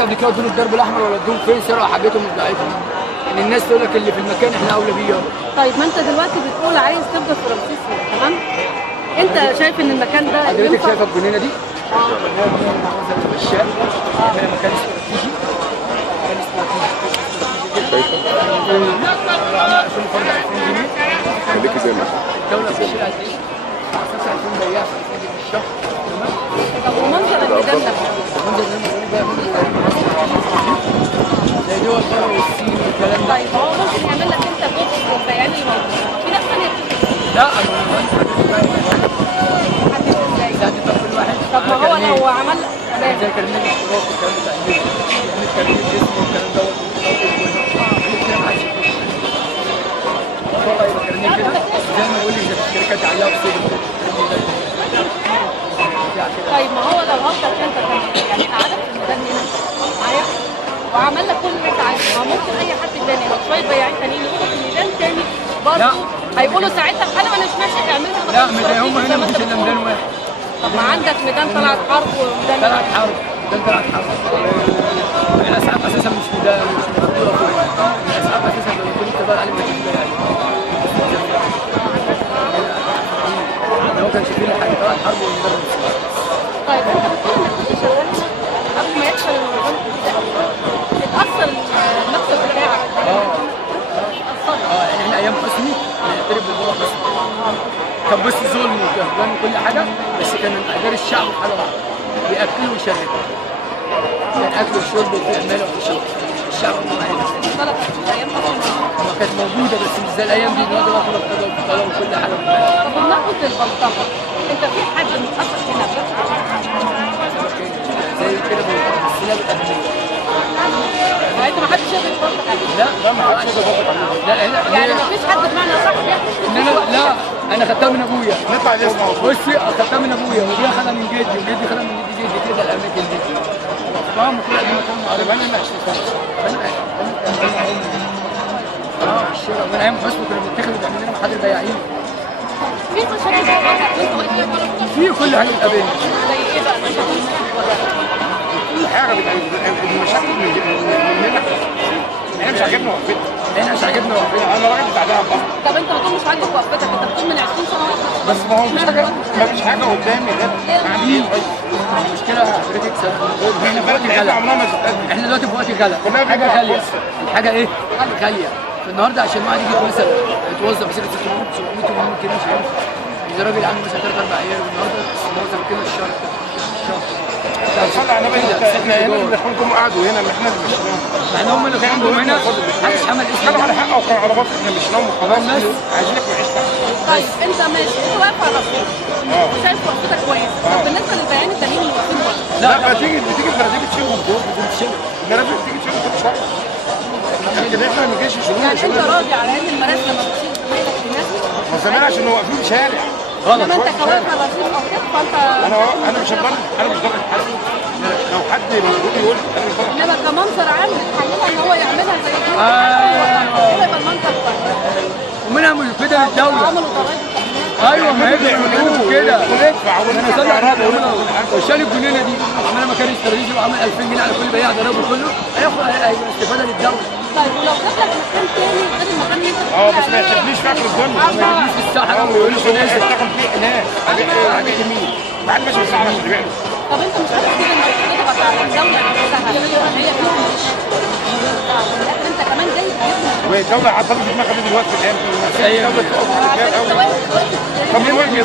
قبل كده ادوا الضرب الاحمر ولا ادوهم فين سرقوا حاجتهم مش بتاعتهم. ان الناس تقول لك اللي في المكان احنا اولى بيه يابا. طيب ما انت دلوقتي بتقول عايز تفضل في رمسيس تمام؟ انت شايف ان المكان ده حضرتك شايفه الجنينه دي؟ الشام مكان استراتيجي. مكان استراتيجي كل فرد 2000 جنيه. خليكي زي ما الدوله في الشارع دي اساسا 2000 بياع في الشهر تمام. طب ومنظر الميدان ده؟ المنظر اللي انا بقوله بقى زي دول القرى والسين والكلام ده. طيب هو ممكن يعمل لك انت جزء من البيان اللي موجود، في ناس ثانيه لا انا بتحدد ازاي؟ لا دي بقى كل واحد. طب ما هو لو عمل زي كرنيه الاشتراك والكلام بتاع النت، يعمل كرنيه الاسم والكلام دوت كده ما حدش يخش. والله يبقى كرنيه كده زي ما بقول لك الشركات عليها بصدر. طيب ما هو لو هفضل انت يعني قعدت في الميدان هنا معايا وعمل لك كل اللي انت عايزه، ما ممكن اي حد تاني او شويه بياعين تانيين يروحوا في الميدان تاني برضه هيقولوا ساعتها انا مش ماشي اعملها لا هم هنا مفيش الا ميدان واحد. طب ما عندك ميدان طلعت حرب وميدان طلعت حرب، ميدان طلعت حرب. الاسعاف اساسا مش ميدان مش مفتوحه. الاسعاف اساسا لو كنت تبقى عليه مش ميدان. هو كان شايفين حاجه طلعت حرب وميدان. طيب انت بتقول انك كنت شغال هنا قبل ما يحصل النظام الجديد اتأثر المكتب بتاعك يعني احنا ايام حسني نعترف بالبابا حسني كان بص ظلم وكهربان وكل حاجه، بس كان اجار الشعب حاجه واحده بياكلوا ويشربوا. كان اكل وشرب وفي عماله وفي شغل الشعب كله واحد. ايام حسني هو كانت موجوده بس مش زي الايام دي دلوقتي بقى خلاص كده وبطاله وكل حاجه. طب بمناسبة البلطجة انت في حد متأثر هنا زي كده بس لا بالاهميه. يعني انت ما حدش يقدر يتفرج عليك؟ لا ما حدش يتفرج عليه. لا يعني ما فيش حد بمعنى صح ان انا لا انا خدتها من ابويا. نطلع الاسم. بصي خدتها من ابويا وابويا خدها من جدي وجدي خدها من جدي كده الاماكن دي. فاهم كل قديمه كان معرفه انا ما اشتغلتش. الشارع من ايام حسني كنا بنتخذ وبنعمل لنا محاضر بياعين. في مشاكل في كل حاجه بتقابلنا. زي ايه بقى مشاكل كل حاجه المشاكل مننا احنا مش عاجبنا وقفتنا. احنا مش عاجبنا وقفتنا. انا راجل بتاع دهب اصلا. طب انت بتقول مش عاجبك وقفتك، انت بتقول من 20 سنه واحده بس ما هو مفيش حاجه قدامي غير عاملين المشكله حضرتك احنا بلد عمرنا ما تتقدم. احنا دلوقتي في وقت غلا. كلها حاجه بتبقى غاليه. فرصة. الحاجه ايه؟ غاليه. فالنهارده عشان واحد يجي مثلا يتوظف بسيره 600 700 800 جنيه مش هينفع. اذا راجل عنده مثلا 3 4 عيال والنهارده موظف كده الشهر صلى على النبي. احنا هنا اللي دخلكم قعدوا هنا اللي احنا اللي مشيناهم. احنا هم اللي كانوا هنا محدش عمل اسم. كانوا على حق وكانوا على باطل. احنا مشيناهم وخلاص عايزينك نعيش تحت. طيب انت ماشي انت واقف على رصيف وشايف وقفتك كويس، طب بالنسبه للبيان التانيين اللي واقفين ورا لا بتيجي البرازيل تشيلهم دول بتشيلهم. البرازيل تيجي تشيلهم كل شويه. لكن احنا ما نجيش يعني انت راضي على ان المراس لما بتشيل زمايلك في الناس ما زمان عشان واقفين شارع لما انت كواقف على الرصيف او كده فانت انا مش ضامن حد. لو حد موجود يقول انا مش ضامن. انما كمنظر عام بتحللها ان هو يعملها زي كده كده يبقى المنظر كويس ومنها مفيده للدوله. عملوا ضرايب ايوه ما هي كده. وندفع انا صلي على النبي وشال الجنينه دي عملنا مكان استراتيجي وعمل 2000 جنيه على كل بياع ضربه كله هياخد استفاده للدوله. طيب ولو جاب لك مكان تاني غير المكان اللي انت بس ما يحبنيش في اخر الدنيا. ما يجيش في الصحراء ويقول لي هو هيشتغل فيه هناك حاجه يمين بعد ماشي في الصحراء مش بيعمل. طب انت مش عارف كده انك تضغط على الدوله نفسها هي انت كمان جاي والدوله عطلت في دماغها دلوقتي في الايام دي. الدوله طب ليه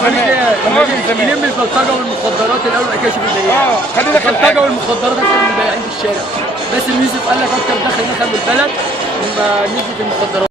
زمان يلم البلطجه والمخدرات الاول بعد كده يشوف البياع. خلينا البلطجه والمخدرات اكتر من البياعين في الشارع. بس يوسف قال لك اكتر دخل من البلد ما نسبه المخدرات.